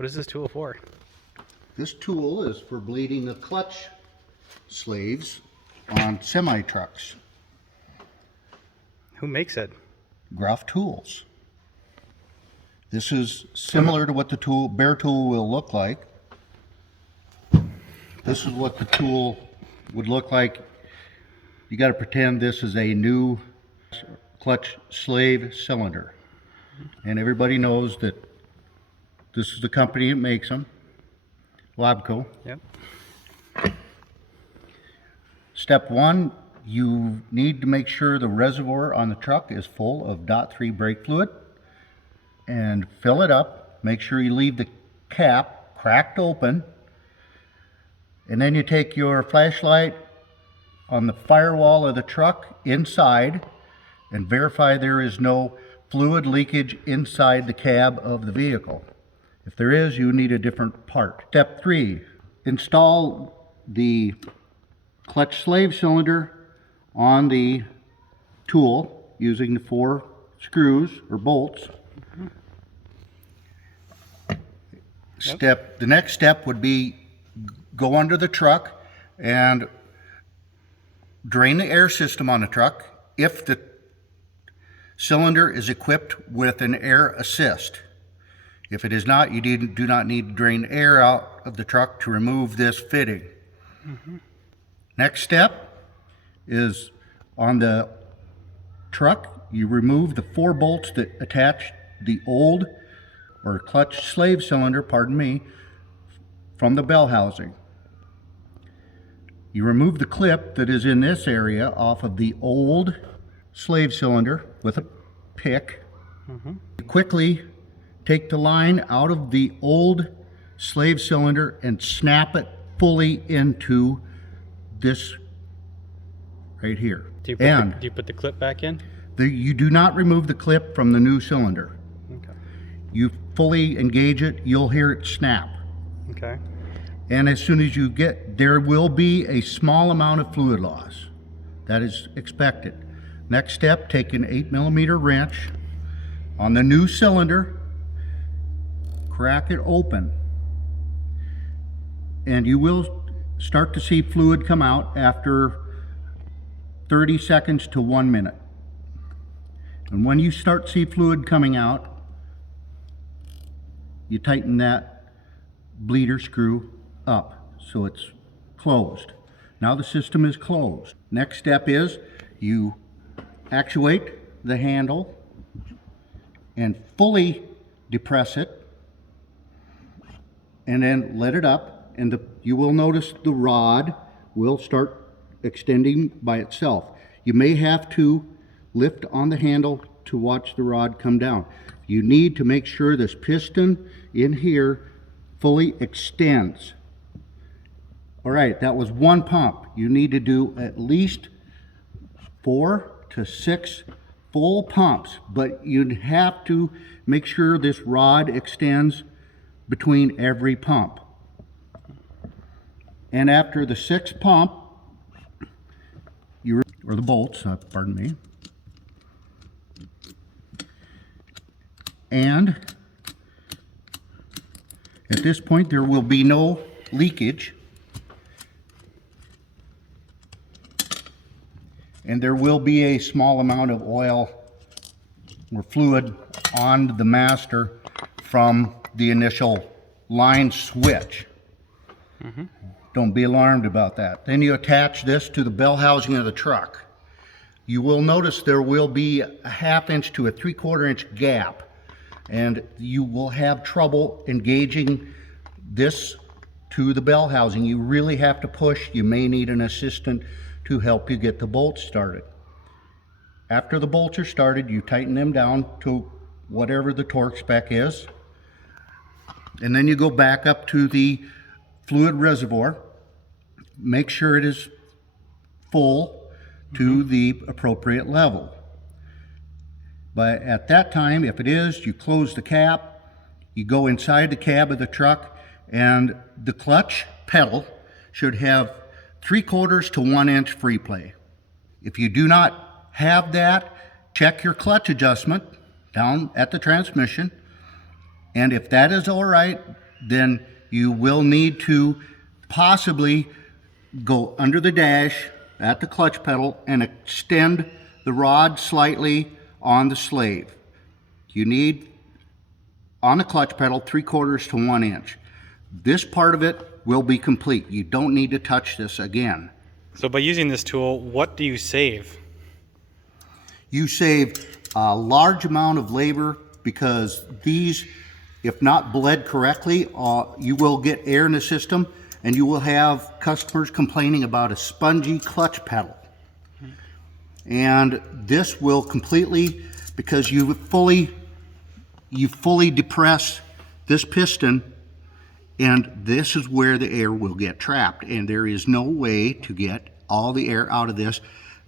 What is this tool for? This tool is for bleeding the clutch slaves on semi-trucks. Who makes it? Groftools. This is similar to what the bare tool will look like. This is what the tool would look like. You got to pretend this is a new clutch slave cylinder. And everybody knows that this is the company that makes them, Wabco. Yep. Step one, you need to make sure the reservoir on the truck is full of .3 brake fluid and fill it up. Make sure you leave the cap cracked open, and then you take your flashlight on the firewall of the truck inside and verify there is no fluid leakage inside the cab of the vehicle. If there is, you need a different part. Step 3, install the clutch slave cylinder on the tool using the 4 screws or bolts. The next step would be go under the truck and drain the air system on the truck if the cylinder is equipped with an air assist. If it is not, you do not need to drain air out of the truck to remove this fitting. Next step is on the truck, you remove the 4 bolts that attach the old or clutch slave cylinder, pardon me, from the bell housing. You remove the clip that is in this area off of the old slave cylinder with a pick. You quickly take the line out of the old slave cylinder and snap it fully into this right here. Do you put the clip back in? You do not remove the clip from the new cylinder. Okay. You fully engage it, you'll hear it snap. Okay. And as soon as you there will be a small amount of fluid loss. That is expected. Next step, take an 8mm wrench on the new cylinder, crack it open, and you will start to see fluid come out after 30 seconds to 1 minute. And when you start to see fluid coming out, you tighten that bleeder screw up so it's closed. Now the system is closed. Next step is you actuate the handle and fully depress it, and then let it up, and you will notice the rod will start extending by itself. You may have to lift on the handle to watch the rod come down. You need to make sure this piston in here fully extends. All right, that was 1 pump. You need to do at least 4 to 6 full pumps, but you'd have to make sure this rod extends between every pump. And after the 6th pump, or the bolts, pardon me, and at this point there will be no leakage, and there will be a small amount of oil or fluid on the master from the initial line switch. Don't be alarmed about that. Then you attach this to the bell housing of the truck. You will notice there will be a 1/2 inch to a 3/4 inch gap, and you will have trouble engaging this to the bell housing. You really have to push. You may need an assistant to help you get the bolts started. After the bolts are started, you tighten them down to whatever the torque spec is, and then you go back up to the fluid reservoir. Make sure it is full to the appropriate level. But at that time, if it is, you close the cap, you go inside the cab of the truck, and the clutch pedal should have 3/4 to 1 inch free play. If you do not have that, check your clutch adjustment down at the transmission, and if that is all right, then you will need to possibly go under the dash at the clutch pedal and extend the rod slightly on the slave. You need, on the clutch pedal, 3/4 to 1 inch. This part of it will be complete. You don't need to touch this again. So by using this tool, what do you save? You save a large amount of labor because these, if not bled correctly, you will get air in the system and you will have customers complaining about a spongy clutch pedal. And this will completely, because you fully depress this piston, and this is where the air will get trapped, and there is no way to get all the air out of this